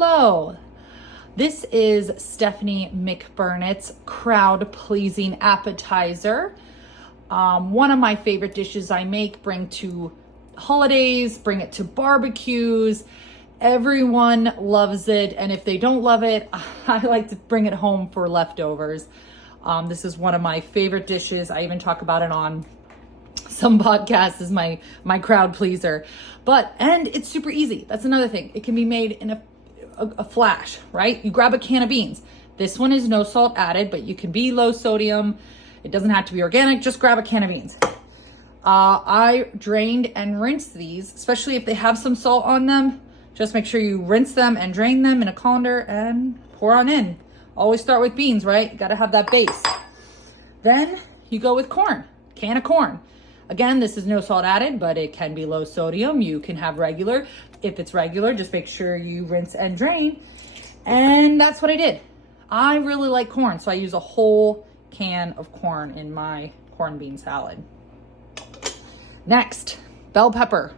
Hello. This is Stephanie McBurnett's crowd-pleasing appetizer. One of my favorite dishes I make, bring to holidays, bring it to barbecues. Everyone loves it, and if they don't love it, I like to bring it home for leftovers. This is one of my favorite dishes. I even talk about it on some podcasts as my crowd pleaser. And it's super easy. That's another thing. It can be made in a flash, right? You grab a can of beans. This one is no salt added, but you can be low sodium. It doesn't have to be organic. Just grab a can of beans. I drained and rinsed these, especially if they have some salt on them. Just make sure you rinse them and drain them in a colander and pour on in. Always start with beans, right? You got to have that base. Then you go with corn, can of corn. Again, this is no salt added, but it can be low sodium. You can have regular. If it's regular, just make sure you rinse and drain. And that's what I did. I really like corn, so I use a whole can of corn in my corned bean salad. Next, bell pepper.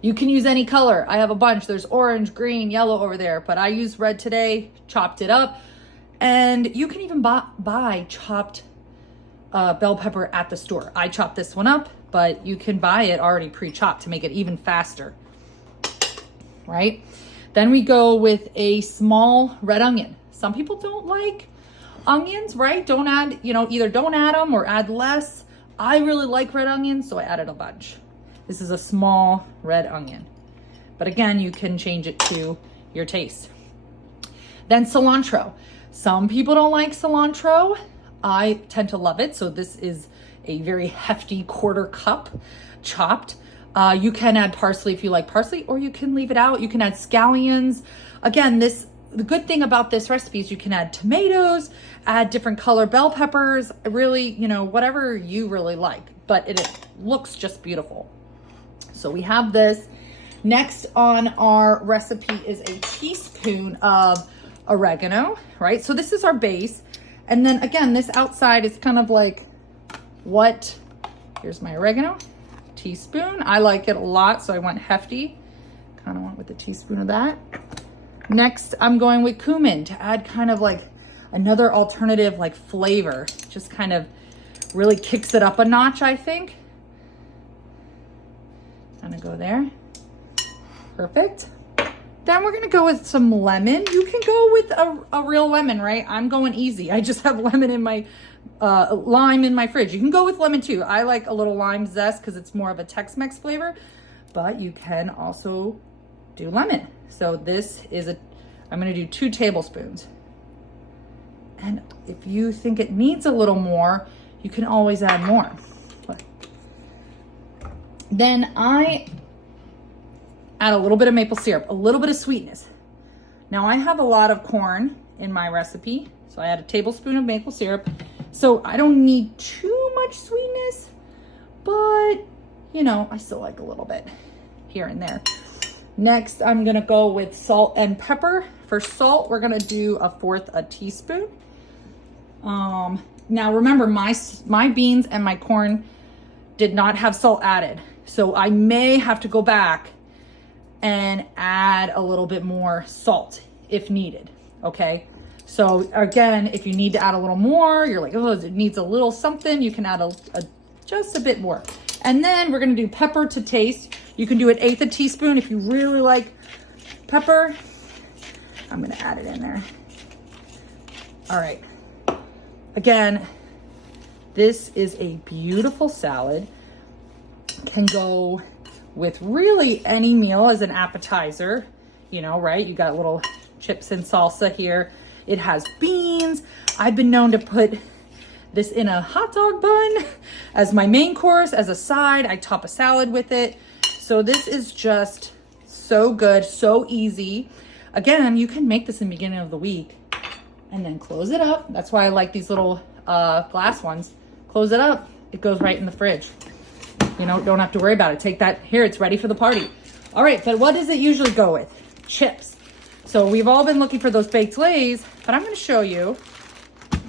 You can use any color. I have a bunch. There's orange, green, yellow over there, but I used red today, chopped it up. And you can even buy chopped bell pepper at the store. I chopped this one up, but you can buy it already pre-chopped to make it even faster, right? Then we go with a small red onion. Some people don't like onions, right? Don't add, either don't add them or add less. I really like red onions, so I added a bunch. This is a small red onion. But again, you can change it to your taste. Then cilantro. Some people don't like cilantro. I tend to love it. So this is a very hefty 1/4 cup chopped. You can add parsley if you like parsley, or you can leave it out. You can add scallions. Again, the good thing about this recipe is you can add tomatoes, add different color bell peppers, really, whatever you really like, but it looks just beautiful. So we have this. Next on our recipe is a teaspoon of oregano, right? So this is our base. And then again, this outside is kind of like here's my oregano, teaspoon. I like it a lot, so I went hefty. Kind of went with a teaspoon of that. Next, I'm going with cumin to add kind of like another alternative like flavor. Just kind of really kicks it up a notch, I think. Kind of go there. Perfect. Then we're gonna go with some lemon. You can go with a real lemon, right? I'm going easy. I just have lemon in my, lime in my fridge. You can go with lemon too. I like a little lime zest because it's more of a Tex-Mex flavor, but you can also do lemon. So this is I'm gonna do 2 tablespoons. And if you think it needs a little more, you can always add more. Then I add a little bit of maple syrup, a little bit of sweetness. Now I have a lot of corn in my recipe, so I add a tablespoon of maple syrup. So I don't need too much sweetness, but I still like a little bit here and there. Next, I'm gonna go with salt and pepper. For salt, we're gonna do 1/4 teaspoon. Now remember, my beans and my corn did not have salt added, so I may have to go back and add a little bit more salt if needed, okay? So again, if you need to add a little more, you're like, oh, it needs a little something, you can add just a bit more. And then we're gonna do pepper to taste. You can do 1/8 teaspoon if you really like pepper. I'm gonna add it in there. All right. Again, this is a beautiful salad. Can go with really any meal as an appetizer, right? You got little chips and salsa here. It has beans. I've been known to put this in a hot dog bun as my main course. As a side, I top a salad with it. So this is just so good, so easy. Again, you can make this in the beginning of the week and then close it up. That's why I like these little glass ones. Close it up. It goes right in the fridge. Don't have to worry about it. Take that here. It's ready for the party. All right, but what does it usually go with? Chips. So we've all been looking for those baked lays, but I'm going to show you.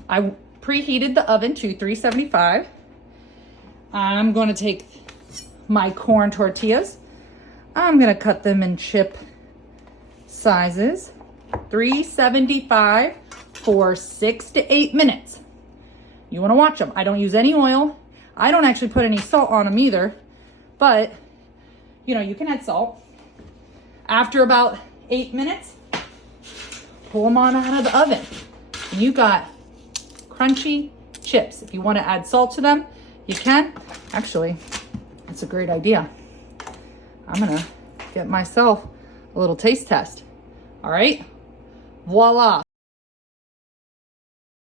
I preheated the oven to 375. I'm going to take my corn tortillas. I'm going to cut them in chip sizes, 375 for 6 to 8 minutes. You want to watch them. I don't use any oil. I don't actually put any salt on them either, but you know, you can add salt. After about 8 minutes, pull them on out of the oven. And you got crunchy chips. If you want to add salt to them, you can. Actually, that's a great idea. I'm gonna get myself a little taste test. All right, voila.